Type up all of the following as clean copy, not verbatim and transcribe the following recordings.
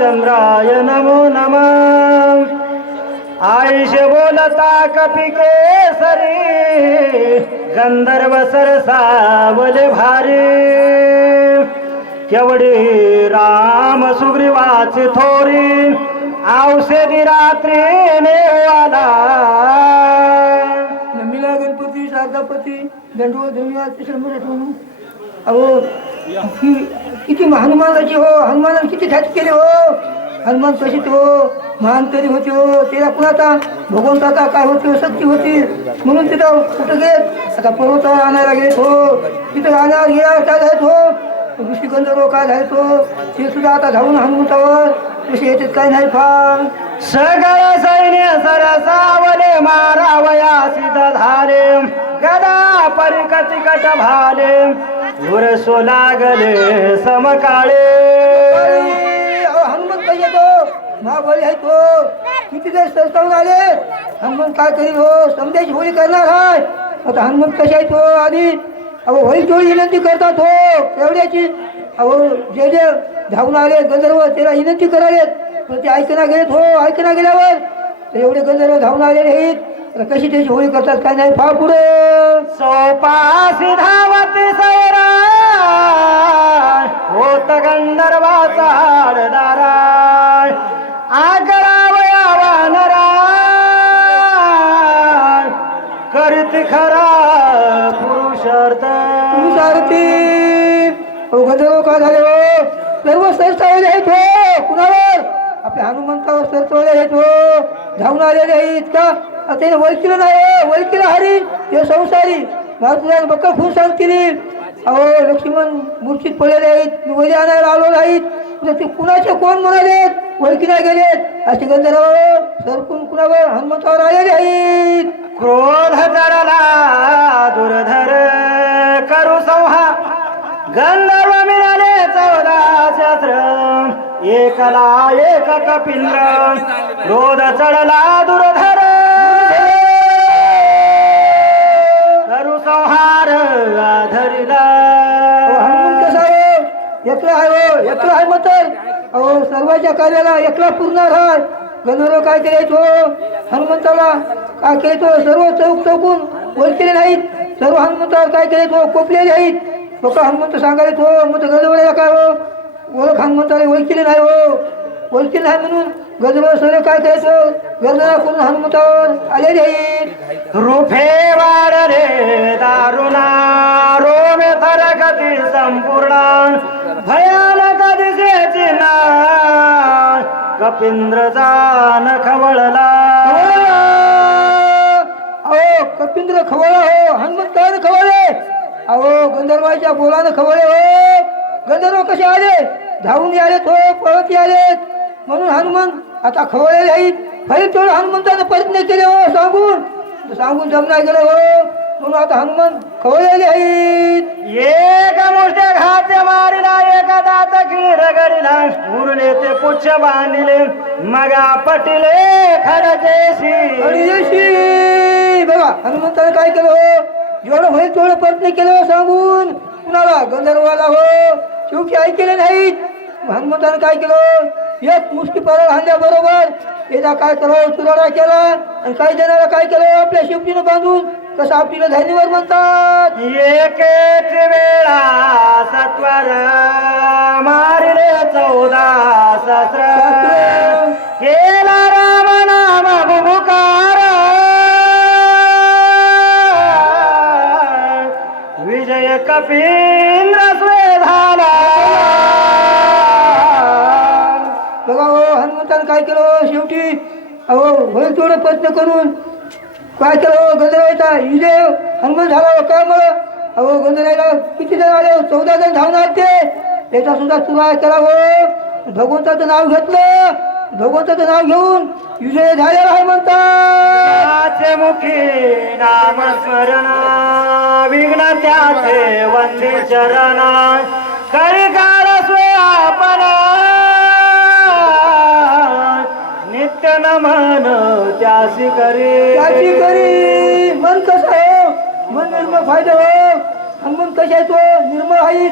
रामचंद्राय नमो नमः। आयुष बोलता कपिके सरी गंधर्व सरसावले भारी केवढे राम सुग्रीवाचे थोरी औषधी रात्री नेवाला नमिला गणपती शारदापती दंडवत धन्यवाद शंभर आठवण अहो किती हनुमानाची हो हनुमानाने किती ख्याती केले हो हनुमान कशी हो महान तरी होते हो त्याला पुन्हा भगवंताचा काय होते शक्ती होती म्हणून तिथं कुठं गेत आता पर्वतावर आणायला गेलेत हो तिथं आणायला गेला काय झालेत हो ऋषी गंधर्व काय झालेत हो ते सुद्धा आता धावून हनुमंतावर कसे येतात काय नाही फार सगळ सैन्य सरसावले मारावया सिद्ध झाले गदा परिकति कट भाले उरसो लागले समकाळे हनुमंत कशी येतो महाबली आहे तो किती जर सरसावून आले हनुमंत काय करील हो समजायची होळी करणार आहे आता हनुमंत कशी आहे तो आधी अहो होळी थोडी विनंती करतात हो एवढ्याची अहो जे जे धावून आले गंधर्व त्याला विनंती करालेत पण ते ऐकना गेलेत हो ऐकना गेल्यावर तर एवढे गंधर्व धावून आलेले आहेत कशी त्याची होळी करतात काय नाही फार पुढे सोपासी धावती सैरा होत गंधर्वाचा हाडदारा आगरावया वानरा करीत खरा पुरुषार्थ पुरुषार्थी हो गंधर्व का झाले हो सर्व सरसावले आहेत हो कुणावर आपल्या हनुमंतावर सरसावले आहेत हो धावून आलेले आहेत का त्याने वळखीला नाही वळखीला हरी हे संसारी महाराज बक्कल खून सांगतील अहो लक्ष्मण मूर्छित पडलेले आहेत वली आणायला आलो नाहीत ते कुणाचे कोण म्हणाले वळखी नाही गेलेत असे गंधर्व सरकून कुणावर हनुमंतावर आलेले आहेत क्रोध जडला दुर्धर करू संहा गंधर्व मिळाले 14 शस्त्र एकला एक कपिंद्र क्रोध चढला दुर्धर करू संहार धरिला हनुमंत कसा हो एकला आहे मग तर अहो सर्वांच्या कार्याला एकला पुरणार आहे गंधर्व काय केले हो हनुमंताला काय केले तो सर्व चौकून ओळखले नाहीत सर्व हनुमंतावर काय केले तो कोपलेले आहेत लोक हनुमंत सांगायला हो मग गंधर्वला काय हो ओळख हनुमंताला ओळखले नाही हो ओळखले नाही म्हणून गंधर्व सर्व काय करायचं गर्जना करून हनुमंतावर आलेले आहेत रूपे वाढले दारुणा रोमे थरकती संपूर्ण भयानक दिसेची ना कपिंद्रचा नखवळला अहो कपिंद्र खवळला हो हनुमंताने खवळले अहो गंधर्वाच्या बोलानं खवळले हो गंधर्व कसे आले धावून आलेत हो पळत आलेत म्हणून हनुमंत आता खवळलेले आहेत फैल थोडं हनुमंताने प्रयत्न केले हो सांगून जमणार गेलं हो म्हणून आता हनुमंत खवळलेले आहेत एक मोठ्या घाते मारिला एका दात किळ रगडिला उरले ते पुच्छ बांधिले मगा पटिले खडजेशी बघा हनुमंताने काय केलं हो जेवढं होईल तेवढं प्रयत्न केलं हो सांगून कुणाला गंधर्वाला हो शेवटी ऐकले नाहीत हनुमंताने काय केलं एक मुष्टी परळ हाणल्याबरोबर त्याचा काय करावं सुराडा केला आणि काही जणांना काय केलं आपल्या शेपटीनं बांधून कसं आपल्याला धैर्यवर म्हणतात एकेच वेळा सत्वर मारिले 14 सहस्र केला राम नाम बुभुकार विजय कपिंद्र स्वे झाला बघा हो हनुमंताने काय केलं शेवटी अहो होईल थोडं प्रयत्न करून काय केलं गंधर्वाचा विजय हनुमान झाला हो काय मला अहो गंधर्वाला किती जण आले 14 जण धावणार ते त्याचा सुद्धा सुरुवात केला हो भगवंताचं नाव घेतलं भगवंताचं नाव घेऊन विजय झालेला आहे म्हणतात मुखी नाम स्मरण विघ्न त्याचे वंदे चरण करी काळ स्वे आपण नित्य नमन त्यासी करी मन कसं हो मन निर्मळ फायदा हो हनुमान कसे आहे तो निर्मळ आहे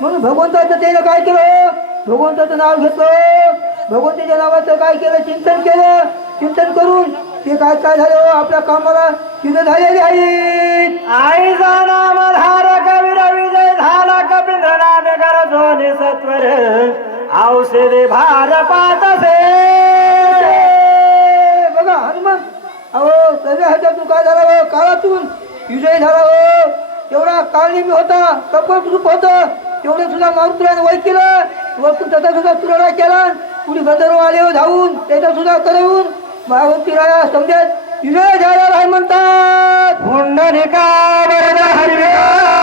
म्हणून भगवंताचं त्यानं काय केलं भगवंताचं नाव घेतलं भगवंतीच्या नावाचं काय केलं, चिंतन केलं. चिंतन करून ते काय काय झालं, आपल्या कामाला सिद्ध झालेले आहेत. आईचा नाम धारक वीर विजय झाला कपिंद्र नामे गरजोनी सत्वर औषधे भार पातसे. बघा हनुमान, अहो सर्व ह्याच्यातून काय झाला हो, काळातून विजय झाला हो. तेवढा काळनिमी होता, कपट रूप होतं, तेवढे सुद्धा मारुतीने वय केलं. वरतून त्याचा सुद्धा तुरडा केला. कुणी गंधर्व आले हो धावून, त्याचा सुद्धा करवून मारुतीला समजत विजय झाला आहे म्हणतात. पुंडलिका वरद हरिविका